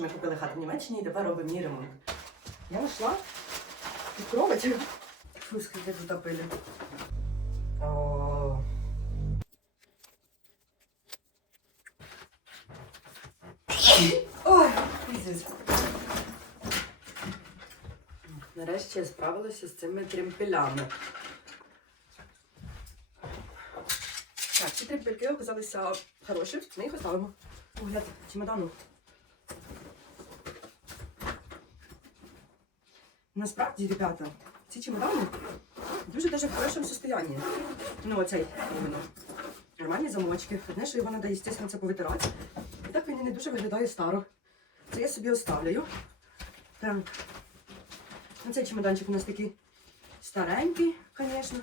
Ми купили хату в Німеччині і тепер робимо її ремонт. Я знайшла тут кровать. Фу, скільки тут пилі. О. Ой, піздець. Нарешті я справилася з цими тремпелями. Так, ці тремпельки оказалися хороші, ми їх оставимо. Огляд чемодану. Насправді, ребята, ці чемодани дуже даже в хорошому состоянні. Ну, оцей іменно. Нормальні замочки. Одне, що його треба, звісно, це повитирати. І так він не дуже виглядає старо. Це я собі оставляю. Так. Ну, цей чемоданчик у нас такий старенький, звісно.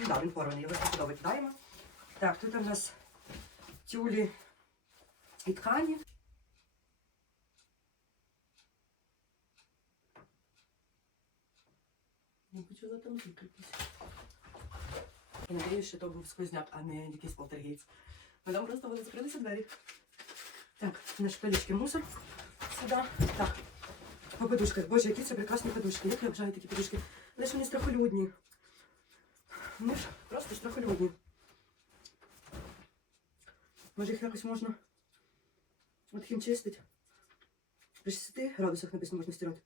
Ну, да, він порваний, його туди викидаємо. Так, тут у нас тюлі і ткані. Я почала там закритись. Я надіюсь, що то був сквозняк, а не якийсь полтергейст. Ну там просто вони закрилися двері. Так, на шпилечки мусор. Сюди. Так. По подушках. Боже, які це прекрасні подушки. Як я обжаю такі подушки. Але ж вони страхолюдні. Вони ж просто страхолюдні. Може їх якось можна от хімчистити. При 60 градусах написано можна стирати.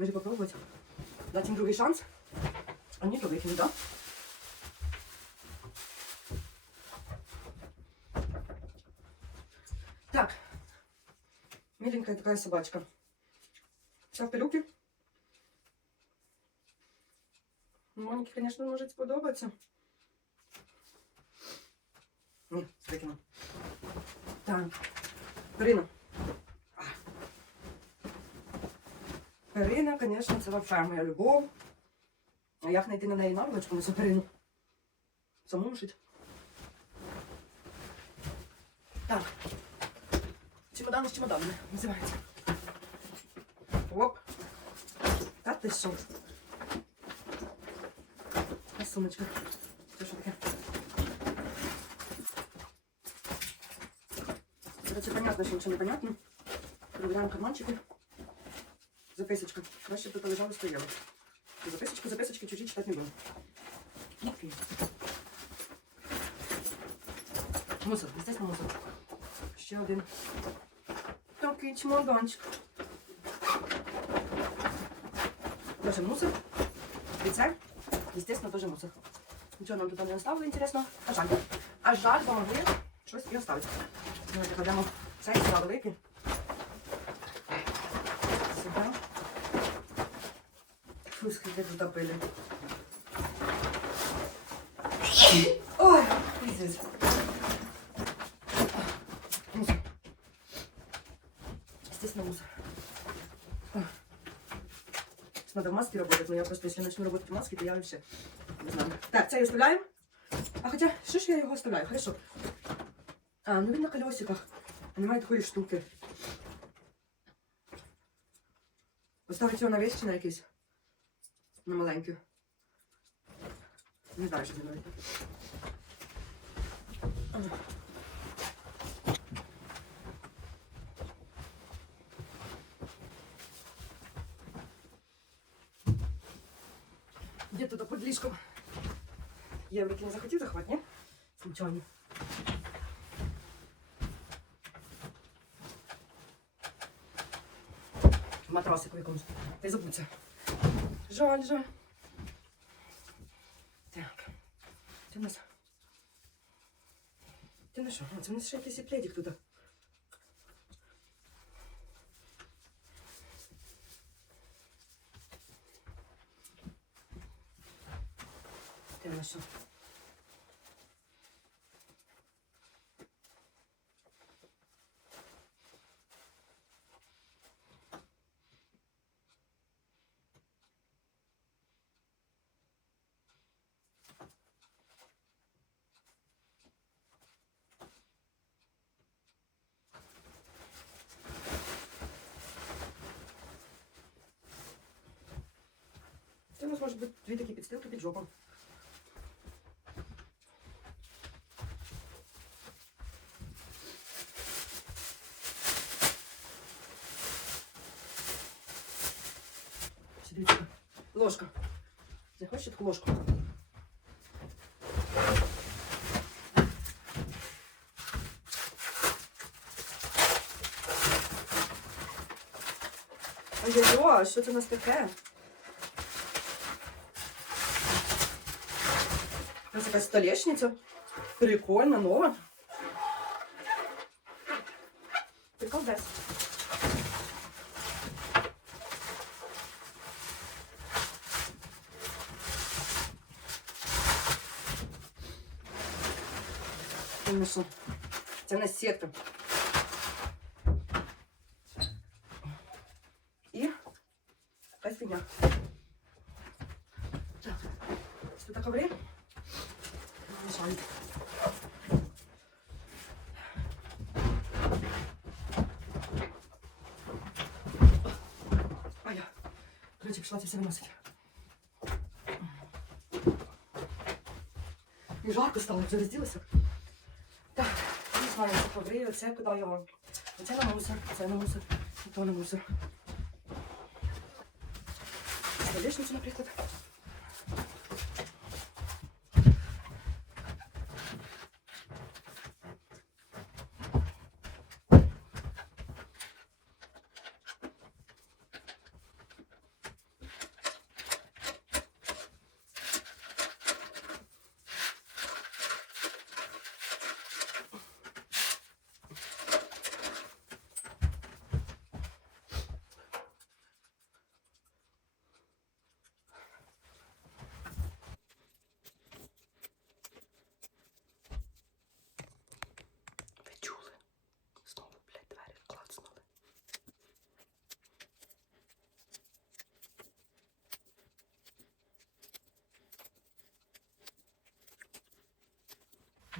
Може попробувати. Дати їм другий шанс. А ні, то викинуть, да? Так. Миленькая такая собачка. Вся в пилюке. Моніки, конечно, може сподобатися. Ні, викину. Так. Перина. Перина, конечно, це вообще моя любов. А як знайти на неї наволочку на цю перину? Самому шить. Так. Чемодани з чемоданами називається. Оп. Та ти що? А сумочка. Це що таке? Короче, понятно, що нічого не понятно. Проверяємо карманчики. Записочка. Краще б тут лежало стояло. Записочки, записочки чужі читати не буду. Мусор, естественно, мусор. Ще один. Такий чемоданчик. Тоже мусор. І це, естественно, тоже мусор. Нічого нам тут не оставили, інтересно. А жаль. А жаль, бо могли щось і оставити. Давайте кладемо цей сюди великий. Сюди. Скільки тут пилі. Ой, пиздец. Мусор. Естественно, мусор. Надо в маске работать, но я просто, если начну работать в маске, то я вообще не знаю. Так, цей оставляем. А хотя, что ж я его оставляю? Хорошо. А, ну він на колесиках. Немає такої штуки. Поставити його на вещі на якийсь. На маленький. Не знаю, що з ним робити. Где тут под ліжком? Єврики не захотів захват, ні? Случайно. Матрасику якомусь. Та забудься. Жаль же. Так. Це у нас. Це на що? Це у нас ще якийсь і пледик тут. Це на що? також дві такі підстилки під жопу. Дивіться, ложка. Захоче таку ложку. Ой-ой-ой, що це у нас таке? У столешница. Прикольно, нова. Прикол десь. Це на що? Це в нас сітка. І якась фігня. Так, що так коври? Мішають. А я, короче, пішла це все виносити. І жарко стало, вже розділася. Так, не знаю, це коври, оце куди його. Оце на мусор, це на мусор, і то на мусор. Столешницю, наприклад.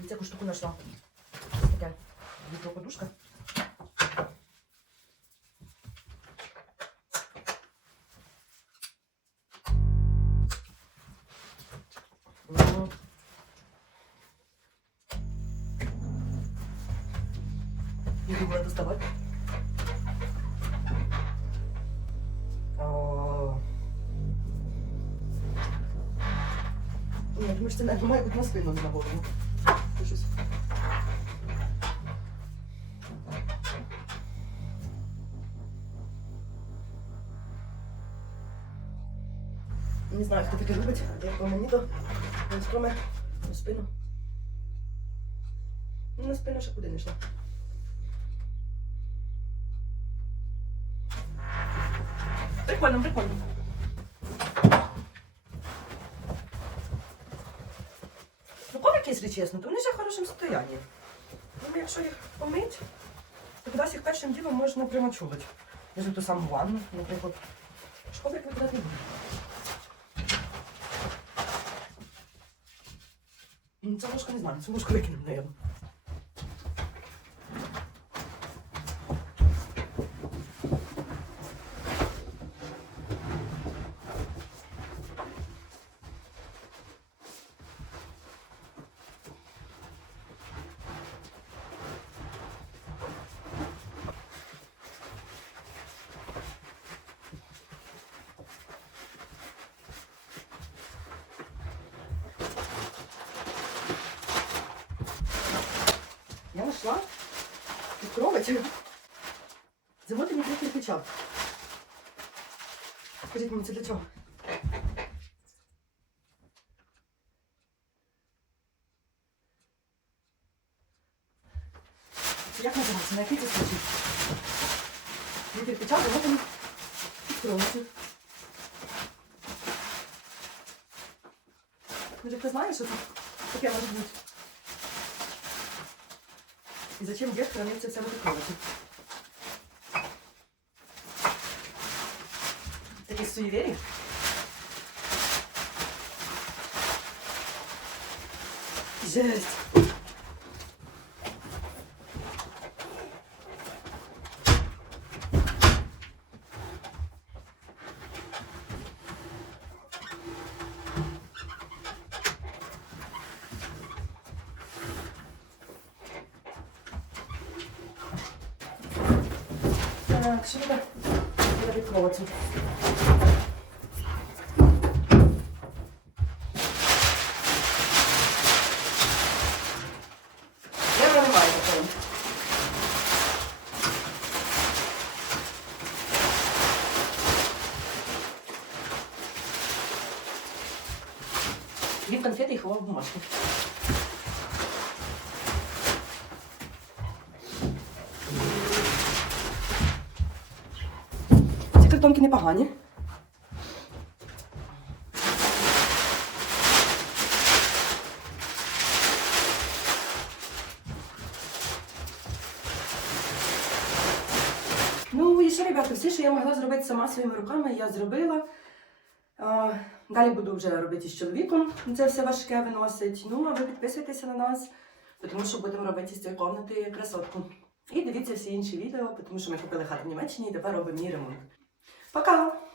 Дивіться, яку штуку знайшла. Ось Таке. Вітроподушка. Ну, Не думала доставать. А. Ні, я думаю, що це не має бути на спину не на голову. Щось. Не знаю, хто таке любить, як по мені, то строме на спину. Ну, на спину ще куди не йшла. Прикольно, прикольно. Ну, коврики, якщо чесно, то вони ще в хорошому стані. Ну, якщо їх помить, то кудись їх першим ділом можна примочулити. Якщо ту саму ванну, наприклад. Ж коврик викидати не буде. Цю ложку не знаю, цю ложку викинемо, наверное. Я нашла кроватью замотаний три кирпича. Скажіть мені, це для чого? Як називається? На який це случай? Три кирпича замотані під кроватью. Може, хто знає, що це таке може бути? И зачем дед хранится вся в этой комнате? Такие суеверия? Жесть! Так, що так відкрою. Я проливаю такою. Від конфети і ховав бумажку. Картонки непогані. Ну і що, ребята, все, що я могла зробити сама своїми руками, я зробила. Далі буду вже робити з чоловіком. Це все важке виносить. Ну, а ви підписуйтеся на нас, тому що будемо робити з цієї комнати красотку. І дивіться всі інші відео, тому що ми купили хату в Німеччині і тепер робимо її ремонт. Пока!